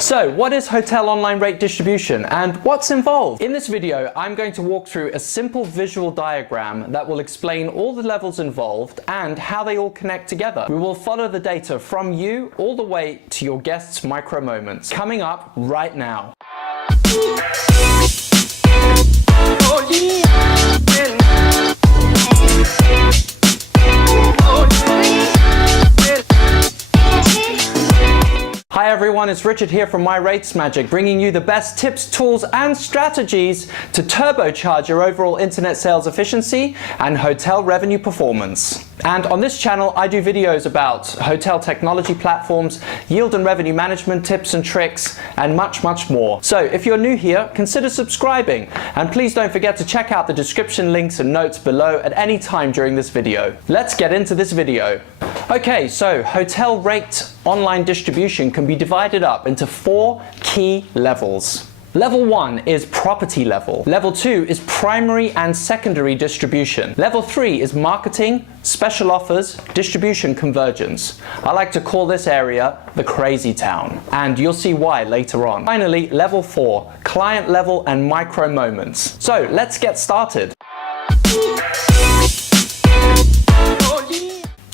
So what is hotel online rate distribution and what's involved? In this video, I'm going to walk through a simple visual diagram that will explain all the levels involved and how they all connect together. We will follow the data from you all the way to your guests' micro moments. Coming up right now. Hi everyone, it's Richard here from My Rates Magic, bringing you the best tips, tools and strategies to turbocharge your overall internet sales efficiency and hotel revenue performance. And on this channel, I do videos about hotel technology platforms, yield and revenue management tips and tricks, and much, much more. So if you're new here, consider subscribing. And please don't forget to check out the description links and notes below at any time during this video. Let's get into this video. Okay, so hotel rate online distribution can be divided up into 4 key levels. Level 1 is property level. Level 2 is primary and secondary distribution. Level 3 is marketing, special offers, distribution convergence. I like to call this area the crazy town, and you'll see why later on. Finally, level 4, client level and micro moments. So let's get started.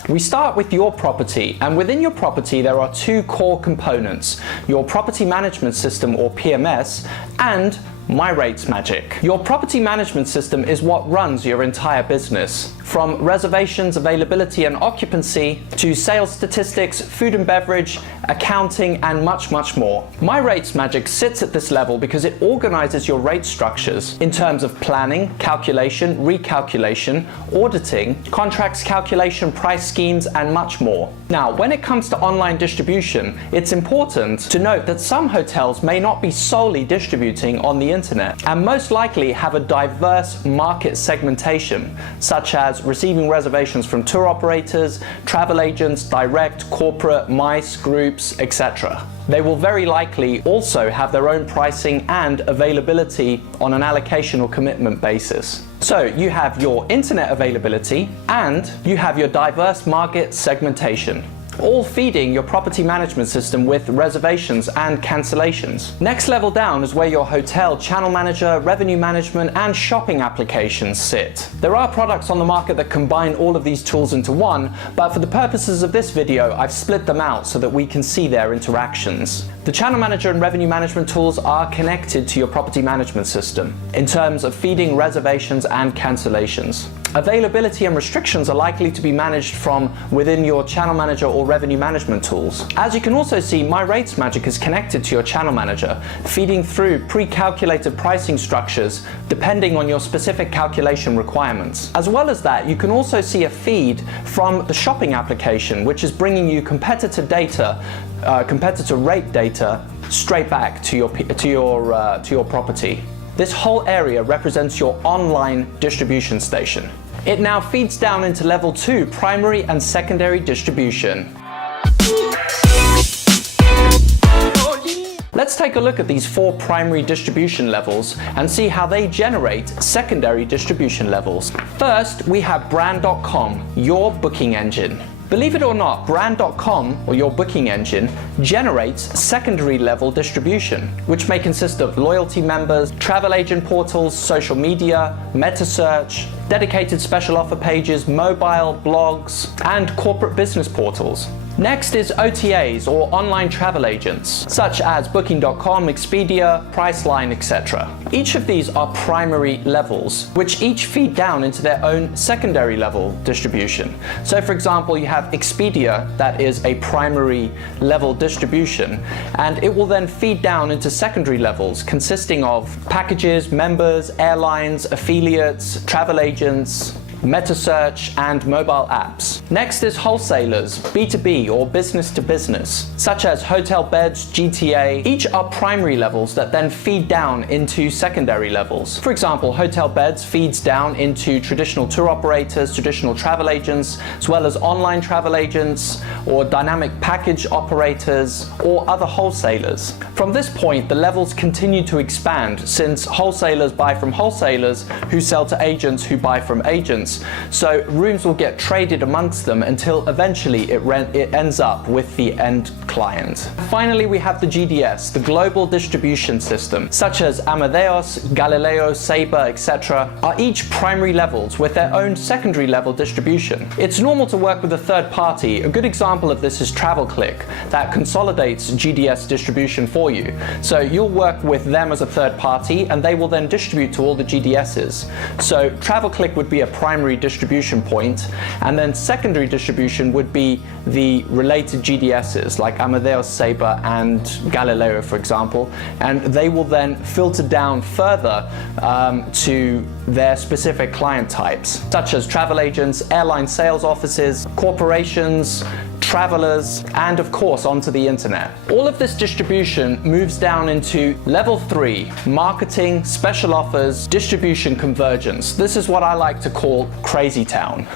We start with your property, and within your property there are 2 core components: your property management system or PMS and My Rates Magic. Your property management system is what runs your entire business, from reservations, availability and occupancy to sales statistics, food and beverage, accounting and much, much more. My Rates Magic sits at this level because it organizes your rate structures in terms of planning, calculation, recalculation, auditing, contracts calculation, price schemes and much more. Now, when it comes to online distribution, it's important to note that some hotels may not be solely distributing on the internet and most likely have a diverse market segmentation, such as receiving reservations from tour operators, travel agents, direct, corporate, MICE, groups, etc. They will very likely also have their own pricing and availability on an allocation or commitment basis. So you have your internet availability and you have your diverse market segmentation, all feeding your property management system with reservations and cancellations. Next level down is where your hotel channel manager, revenue management and shopping applications sit. There are products on the market that combine all of these tools into one, but for the purposes of this video, I've split them out so that we can see their interactions. The channel manager and revenue management tools are connected to your property management system in terms of feeding reservations and cancellations. Availability and restrictions are likely to be managed from within your channel manager or revenue management tools. As you can also see, My Rates Magic is connected to your channel manager, feeding through pre-calculated pricing structures depending on your specific calculation requirements. As well as that, you can also see a feed from the shopping application, which is bringing you competitor data, competitor rate data straight back to your property. This whole area represents your online distribution station. It now feeds down into level 2, primary and secondary distribution. Let's take a look at these 4 primary distribution levels and see how they generate secondary distribution levels. First, we have brand.com, your booking engine. Believe it or not, brand.com, or your booking engine, generates secondary level distribution, which may consist of loyalty members, travel agent portals, social media, meta search, dedicated special offer pages, mobile, blogs, and corporate business portals. Next is OTAs, or online travel agents, such as Booking.com, Expedia, Priceline, etc. Each of these are primary levels, which each feed down into their own secondary level distribution. So for example, you have Expedia, that is a primary level distribution, and it will then feed down into secondary levels consisting of packages, members, airlines, affiliates, travel agents, meta search and mobile apps. Next is wholesalers, B2B or business to business, such as hotel beds, GTA. Each are primary levels that then feed down into secondary levels. For example, hotel beds feeds down into traditional tour operators, traditional travel agents, as well as online travel agents or dynamic package operators or other wholesalers. From this point, the levels continue to expand since wholesalers buy from wholesalers who sell to agents who buy from agents auctions. So rooms will get traded amongst them until eventually it ends up with the end client. Finally, we have the GDS, the Global Distribution System, such as Amadeus, Galileo, Sabre, etc., are each primary levels with their own secondary level distribution. It's normal to work with a third party. A good example of this is TravelClick, that consolidates GDS distribution for you. So you'll work with them as a third party, and they will then distribute to all the GDSs. So TravelClick would be a primary distribution point, and then secondary distribution would be the related GDSs like Amadeus, Sabre, and Galileo, for example, and they will then filter down further to their specific client types, such as travel agents, airline sales offices, corporations, travelers, and of course onto the internet. All of this distribution moves down into level 3, marketing, special offers, distribution convergence. This is what I like to call crazy town.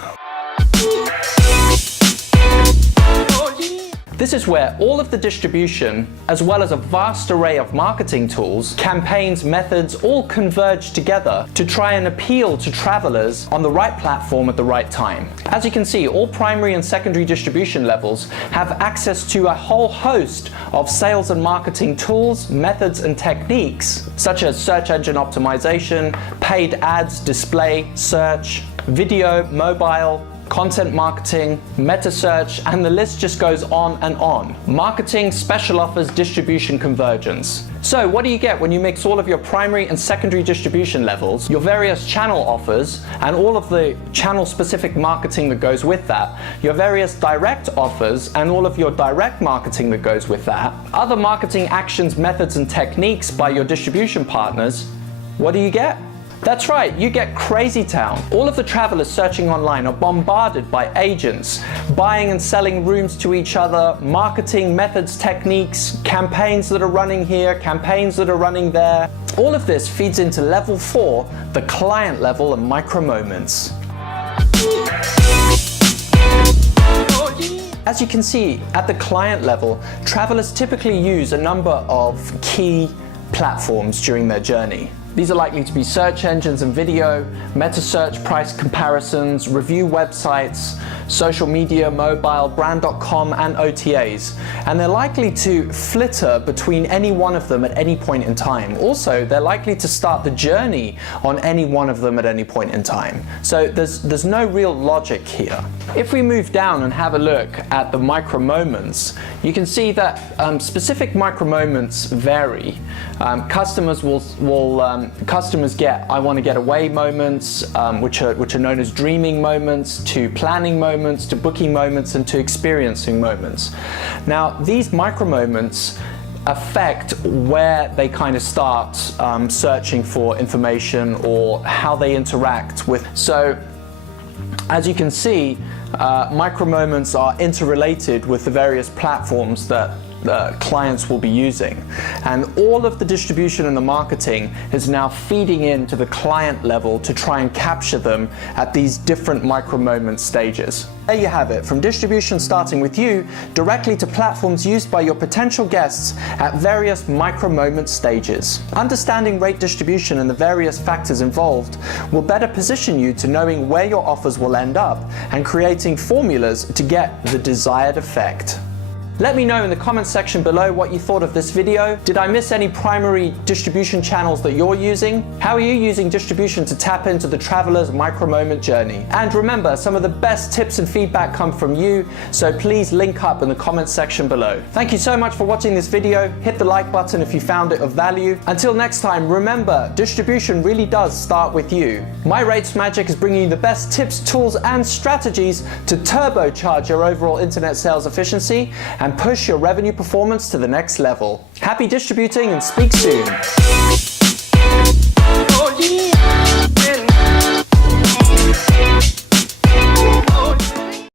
This is where all of the distribution, as well as a vast array of marketing tools, campaigns, methods, all converge together to try and appeal to travelers on the right platform at the right time. As you can see, all primary and secondary distribution levels have access to a whole host of sales and marketing tools, methods, and techniques, such as search engine optimization, paid ads, display, search, video, mobile, content marketing, meta search, and the list just goes on and on. Marketing, special offers, distribution convergence. So what do you get when you mix all of your primary and secondary distribution levels, your various channel offers, and all of the channel-specific marketing that goes with that, your various direct offers, and all of your direct marketing that goes with that, other marketing actions, methods, and techniques by your distribution partners? What do you get? That's right, you get crazy town. All of the travelers searching online are bombarded by agents, buying and selling rooms to each other, marketing methods, techniques, campaigns that are running here, campaigns that are running there. All of this feeds into level 4, the client level and micro moments. As you can see, at the client level, travelers typically use a number of key platforms during their journey. These are likely to be search engines and video, meta search, price comparisons, review websites, social media, mobile, brand.com, and OTAs. And they're likely to flitter between any one of them at any point in time. Also, they're likely to start the journey on any one of them at any point in time. So there's no real logic here. If we move down and have a look at the micro moments, you can see that specific micro moments vary. Customers get I want to get away moments, which are known as dreaming moments, to planning moments, to booking moments, and to experiencing moments. Now, these micro moments affect where they kind of start searching for information or how they interact with. So, as you can see, micro moments are interrelated with the various platforms that clients will be using, and all of the distribution and the marketing is now feeding into the client level to try and capture them at these different micro moment stages. There you have it, from distribution starting with you directly to platforms used by your potential guests at various micro moment stages. Understanding rate distribution and the various factors involved will better position you to knowing where your offers will end up and creating formulas to get the desired effect. Let me know in the comments section below what you thought of this video. Did I miss any primary distribution channels that you're using? How are you using distribution to tap into the traveler's micro moment journey? And remember, some of the best tips and feedback come from you, so please link up in the comments section below. Thank you so much for watching this video. Hit the like button if you found it of value. Until next time, remember, distribution really does start with you. My Rates Magic is bringing you the best tips, tools, and strategies to turbocharge your overall internet sales efficiency and push your revenue performance to the next level. Happy distributing and speak soon.